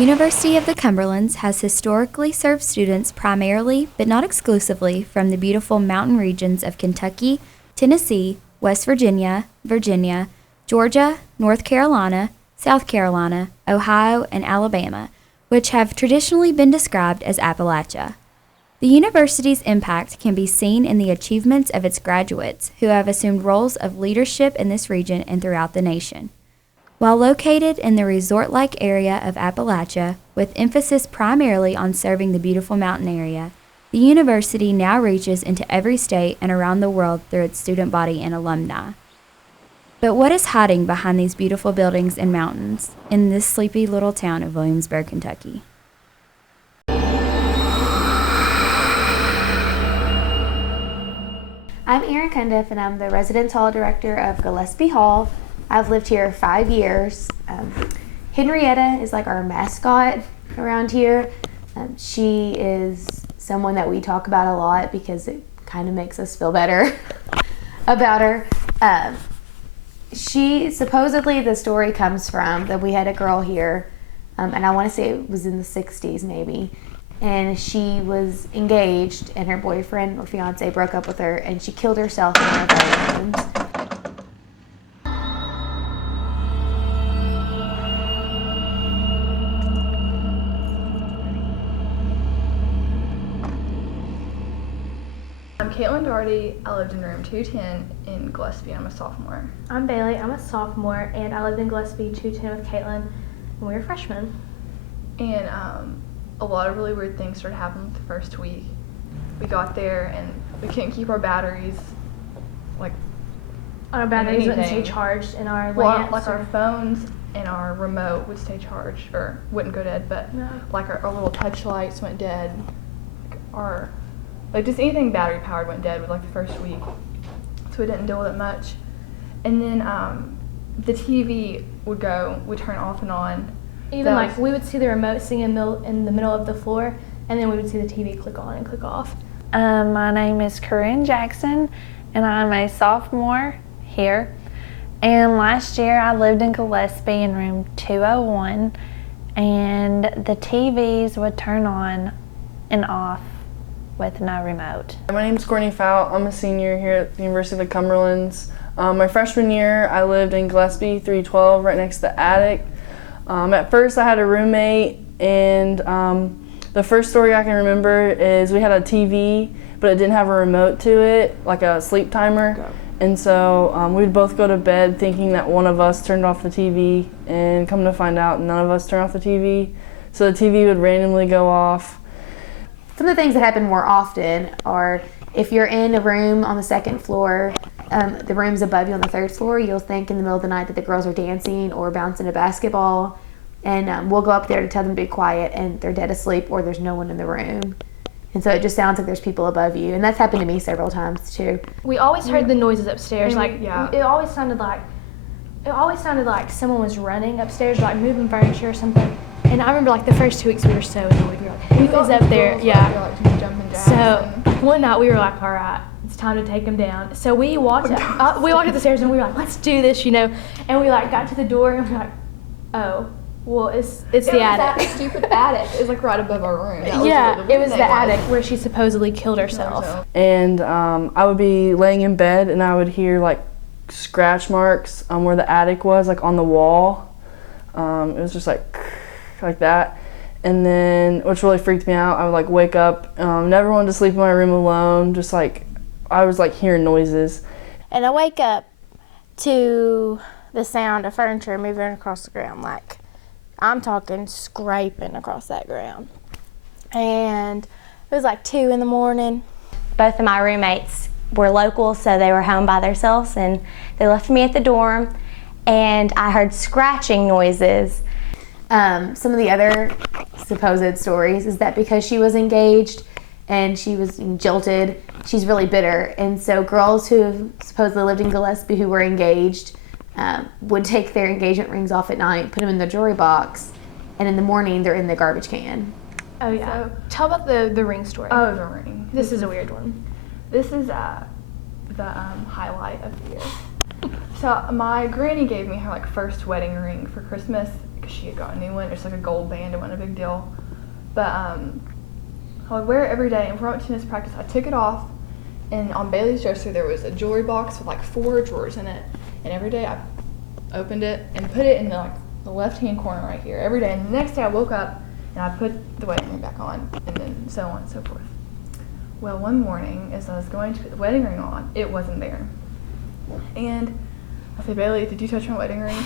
University of the Cumberlands has historically served students primarily, but not exclusively, from the beautiful mountain regions of Kentucky, Tennessee, West Virginia, Virginia, Georgia, North Carolina, South Carolina, Ohio, and Alabama, which have traditionally been described as Appalachia. The university's impact can be seen in the achievements of its graduates, who have assumed roles of leadership in this region and throughout the nation. While located in the resort-like area of Appalachia, with emphasis primarily on serving the beautiful mountain area, the university now reaches into every state and around the world through its student body and alumni. But what is hiding behind these beautiful buildings and mountains in this sleepy little town of Williamsburg, Kentucky? I'm Erin Cundiff, and I'm the Residence Hall Director of Gillespie Hall. I've lived here 5 years. Henrietta is like our mascot around here. She is someone that we talk about a lot because it kind of makes us feel better about her. She supposedly, the story comes from that we had a girl here, and I want to say it was in the 60s maybe, and she was engaged and her boyfriend or fiance broke up with her and she killed herself in one of our rooms. I'm Caitlin Doherty. I lived in room 210 in Gillespie. I'm a sophomore. I'm Bailey. I'm a sophomore, and I lived in Gillespie 210 with Caitlin, and we were freshmen. And a lot of really weird things started happening the first week. We got there and we couldn't keep our batteries, like, Our batteries wouldn't stay anything. charged in our Well, lamps. like our phones and our remote would stay charged or wouldn't go dead, but No. like our little touch lights went dead. Like just anything battery powered went dead with like the first week, so we didn't deal with it much. And then the TV would turn off and on. Even like we would see the remote sitting in the middle of the floor, and then we would see the TV click on and click off. My name is Corinne Jackson, and I'm a sophomore here. And last year I lived in Gillespie in room 201, and the TVs would turn on and off with no remote. My name's Courtney Fout. I'm a senior here at the University of the Cumberlands. My freshman year, I lived in Gillespie 312, right next to the attic. At first, I had a roommate, and the first story I can remember is we had a TV, but it didn't have a remote to it, like a sleep timer. And so we'd both go to bed thinking that one of us turned off the TV, and come to find out none of us turned off the TV. So the TV would randomly go off. Some of the things that happen more often are if you're in a room on the second floor, the rooms above you on the third floor, you'll think in the middle of the night that the girls are dancing or bouncing a basketball, and we'll go up there to tell them to be quiet, and they're dead asleep or there's no one in the room. And so it just sounds like there's people above you, and that's happened to me several times too. We always heard the noises upstairs. Yeah. It always sounded like someone was running upstairs, like moving furniture or something. And I remember like the first 2 weeks we were so annoyed. We were like, who is up there? Yeah. So one night we were like, all right, it's time to take him down. So we walked up the stairs and we were like, let's do this, you know. And we like got to the door and we were like, oh, well, it's the attic. That stupid attic. It was like right above our room. It was the attic where she supposedly killed herself. And I would be laying in bed and I would hear like scratch marks where the attic was, like on the wall. It was just like that. And then, which really freaked me out, I would like wake up, never wanted to sleep in my room alone, just like, I was like hearing noises. And I wake up to the sound of furniture moving across the ground, like I'm talking scraping across that ground. And it was like 2 a.m. Both of my roommates were local, so they were home by themselves, and they left me at the dorm, and I heard scratching noises. Some of the other supposed stories is that because she was engaged and she was jilted, she's really bitter. And so girls who supposedly lived in Gillespie who were engaged would take their engagement rings off at night, put them in the jewelry box, and in the morning they're in the garbage can. Oh yeah. So, tell about the ring story. Oh, the ring. This is a weird one. This is the highlight of the year. So my granny gave me her like first wedding ring for Christmas because she had got a new one. It's like a gold band. It wasn't a big deal. But I would wear it every day, and before I went to tennis practice, I took it off, and on Bailey's dresser there was a jewelry box with like 4 drawers in it, and every day I opened it and put it in the left-hand corner right here every day, and the next day I woke up and I put the wedding ring back on, and then so on and so forth. Well, one morning as I was going to put the wedding ring on, it wasn't there. And I said, Bailey, did you touch my wedding ring?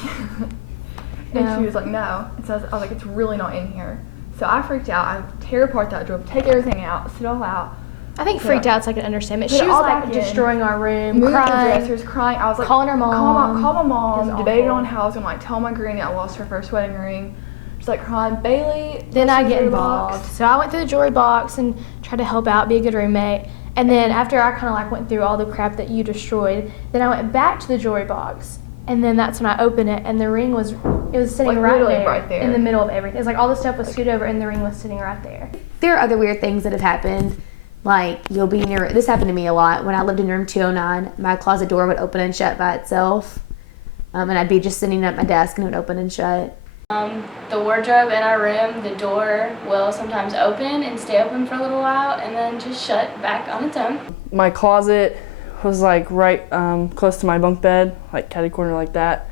And she was like, no. And so I was like, it's really not in here. So I freaked out. I tear apart that drawer, take everything out, sit it all out. I think freaked out's like an understatement. Put She it was all like back in, destroying our room, moving the crying. dressers, crying. I was like, calling her mom. Call my It mom, was debated awful. on how I was gonna tell my granny I lost her first wedding ring. She's like crying, Bailey. Then I get jewelry involved. box. So I went through the jewelry box and tried to help out, be a good roommate. And then after I kind of like went through all the crap that you destroyed, then I went back to the jewelry box. And then that's when I opened it, and the ring was sitting Like, right literally there, right there. in the middle of everything. It's like all the stuff was scooted over, and the ring was sitting right there. There are other weird things that have happened. Like, you'll be in your, this happened to me a lot. When I lived in room 209, my closet door would open and shut by itself. And I'd be just sitting at my desk and it would open and shut. The wardrobe in our room, the door will sometimes open and stay open for a little while and then just shut back on its own. My closet was like right close to my bunk bed, like catty corner like that.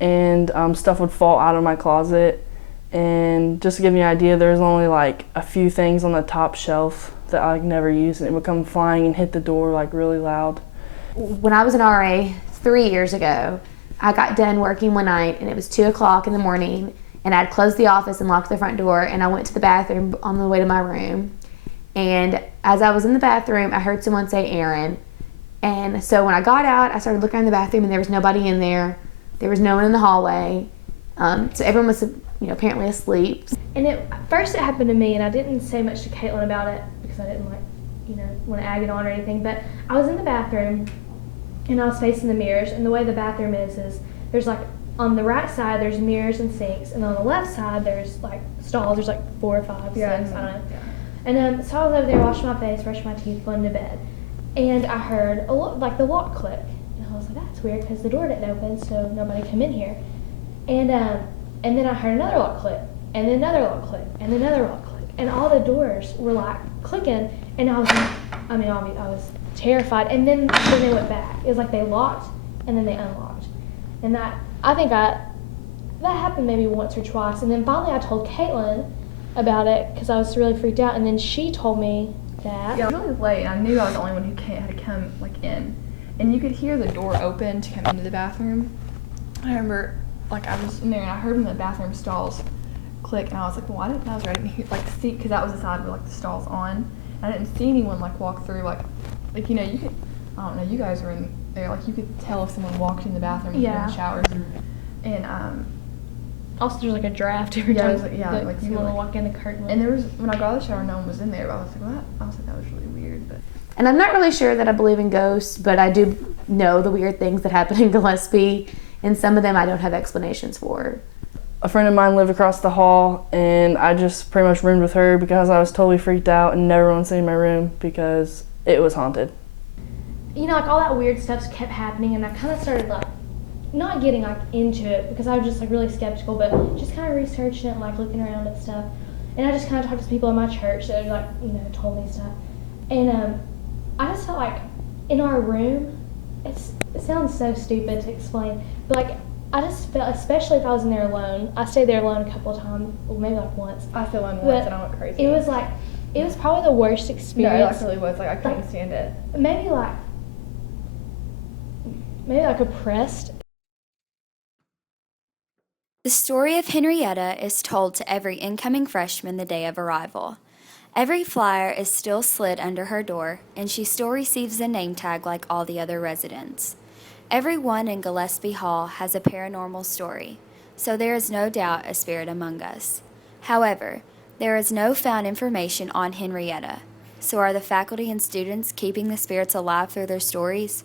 And stuff would fall out of my closet. And just to give you an idea, there's only like a few things on the top shelf that I never use, and it would come flying and hit the door like really loud. When I was an RA 3 years ago, I got done working one night and it was 2 o'clock in the morning, and I'd closed the office and locked the front door, and I went to the bathroom on the way to my room. And as I was in the bathroom, I heard someone say Aaron. And so when I got out, I started looking in the bathroom and there was nobody in there. There was no one in the hallway. So everyone was, apparently asleep. And first it happened to me, and I didn't say much to Caitlin about it because I didn't want to ag it on or anything. But I was in the bathroom, and I was facing the mirrors. And the way the bathroom is there's like on the right side there's mirrors and sinks, and on the left side there's like stalls. There's like 4 or 5, 6, I don't know. Yeah. And so I was over there washing my face, brushing my teeth, going to bed, and I heard the lock click. And I was like, that's weird because the door didn't open, so nobody come in here. And then I heard another lock click, and then another lock click, and then another lock click, and all the doors were like clicking, and I was terrified. And then they went back. It was like they locked, and then they unlocked, and that happened maybe once or twice. And then finally I told Caitlin about it because I was really freaked out, and then she told me that. Yeah, it was really late, and I knew I was the only one who had to come in, and you could hear the door open to come into the bathroom. I remember. Like, I was in there and I heard in the bathroom stalls click, and I was like, well, I didn't hear, see, because that was the side where, the stall's on. And I didn't see anyone, walk through, you could, I don't know, you guys were in there, you could tell if someone walked in the bathroom and in the showers. And, also there's a draft every time. You want to walk in the curtain. And when I got out of the shower, no one was in there, but I was like, well, that was really weird, but. And I'm not really sure that I believe in ghosts, but I do know the weird things that happen in Gillespie. And some of them I don't have explanations for. A friend of mine lived across the hall, and I just pretty much roomed with her because I was totally freaked out and never wanted to stay in my room because it was haunted. All that weird stuff kept happening, and I kind of started not getting into it because I was just really skeptical, but just kind of researching it and looking around at stuff. And I just kind of talked to people in my church that told me stuff. And I just felt like in our room, it sounds so stupid to explain, but I just felt, especially if I was in there alone, I stayed there alone a couple of times, or maybe once. I feel alone once and I went crazy. It was probably the worst experience. No, it really was. I couldn't stand it. Maybe oppressed. The story of Henrietta is told to every incoming freshman the day of arrival. Every flyer is still slid under her door, and she still receives a name tag like all the other residents. Everyone in Gillespie Hall has a paranormal story, so there is no doubt a spirit among us. However, there is no found information on Henrietta. So are the faculty and students keeping the spirits alive through their stories?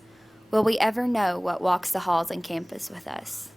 Will we ever know what walks the halls and campus with us?